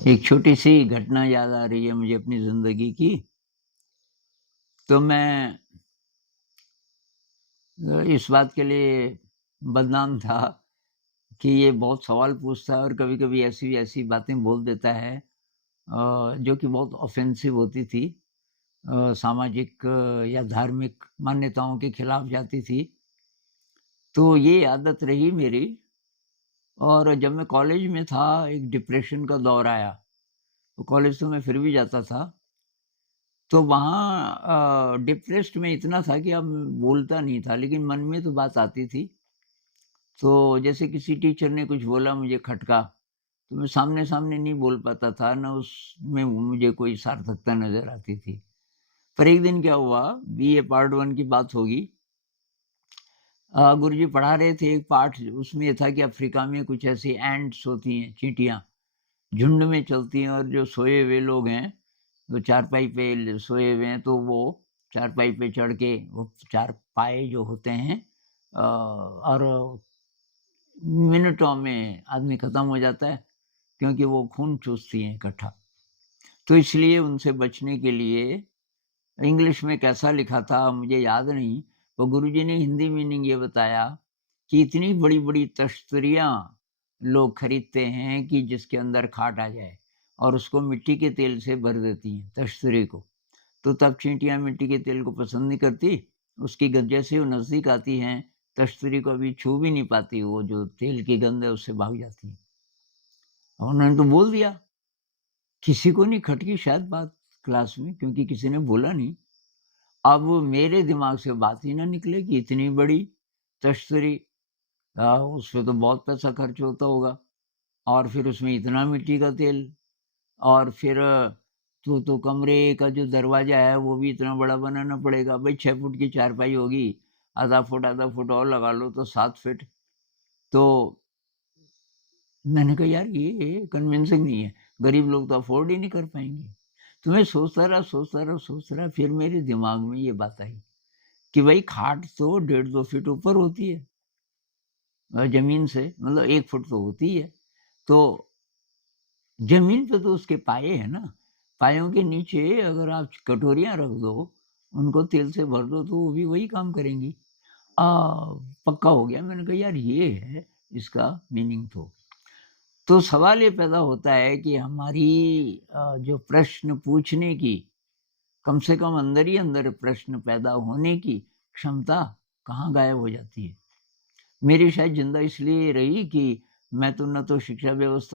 एक छोटी-सी घटना याद आ रही है मुझे अपनी ज़िंदगी की। तो मैं इस बात के लिए बदनाम था कि ये बहुत सवाल पूछता है और कभी-कभी ऐसी-ऐसी बातें बोल देता है जो कि बहुत ऑफ़ेंसिव होती थी। सामाजिक या धार्मिक मान्यताओं के खिलाफ जाती थी। तो ये आदत रही मेरी और जब मैं कॉलेज में था, एक डिप्रेशन का दौर आया। तो कॉलेज तो मैं फिर भी जाता था। तो वहाँ डिप्रेस्ड में इतना था कि अब बोलता नहीं था, लेकिन मन में तो बात आती थी। तो जैसे किसी टीचर ने कुछ बोला मुझे खटका, तो मैं सामने-सामने नहीं बोल पाता था, ना उसमें मुझे कोई सार्थकता नज़र आती थी। पर एक दिन क्या हुआ, बीए पार्ट 1 की बात होगी। गुरुजी पढ़ा रहे थे एक पाठ, उसमें ये था कि अफ्रीका में कुछ ऐसी एंट्स होती हैं, चींटियाँ, झुंड में चलती हैं और जो सोए हुए लोग हैं, तो चारपाई पे सोए हुए हैं, तो वो चारपाई पे चढ़ के वो 4 पाए जो होते हैं और मिनटों में आदमी खत्म हो जाता है, क्योंकि वो खून चूसती हैं इकट्ठा। तो इसलिए उनसे बचने के लिए इंग्लिश में कैसा लिखा था मुझे याद नहीं, तो गुरुजी ने हिंदी मीनिंग ये बताया कि इतनी बड़ी-बड़ी तश्तरियाँ लोग खरीदते हैं कि जिसके अंदर खाट आ जाए और उसको मिट्टी के तेल से भर देती हैं तश्तरी को। तो तब चींटियाँ मिट्टी के तेल को पसंद नहीं करती, उसकी जैसे वो नज़दीक आती हैं, तश्तरी को अभी छू भी नहीं पाती, वो जो तेल की गंध है उससे भाग जाती हैं। और उन्होंने तो बोल दिया, किसी को नहीं खटकी शायद बात क्लास में, क्योंकि किसी ने बोला नहीं। अब मेरे दिमाग से बात ही ना निकले कि इतनी बड़ी तश्तरी, उसपे तो बहुत पैसा खर्च होता होगा और फिर उसमें इतना मिट्टी का तेल और फिर तो कमरे का जो दरवाज़ा है वो भी इतना बड़ा बनाना पड़ेगा। भई 6 फुट की चारपाई होगी, आधा फुट और लगा लो तो 7 फीट। तो मैंने कहा यार ये कन्विंसिंग नहीं है, गरीब लोग तो अफ़ोर्ड ही नहीं कर पाएँगे। तो मैं सोचता रहा, फिर मेरे दिमाग में ये बात आई कि भई खाट तो 1.5-2 फीट ऊपर होती है ज़मीन से, मतलब 1 फुट तो होती ही है। तो ज़मीन पे तो उसके पाये हैं ना, पायों के नीचे अगर आप कटोरियाँ रख दो, उनको तेल से भर दो तो वो भी वही काम करेंगी। अ, पक्का हो गया, मैंने कहा यार ये है इसका मीनिंग तो। तो सवाल ये पैदा होता है कि हमारी जो प्रश्न पूछने की, कम से कम अंदर ही अंदर प्रश्न पैदा होने की क्षमता कहाँ गायब हो जाती है। मेरी शायद ज़िंदा इसलिए रही कि मैं तो न तो शिक्षा व्यवस्था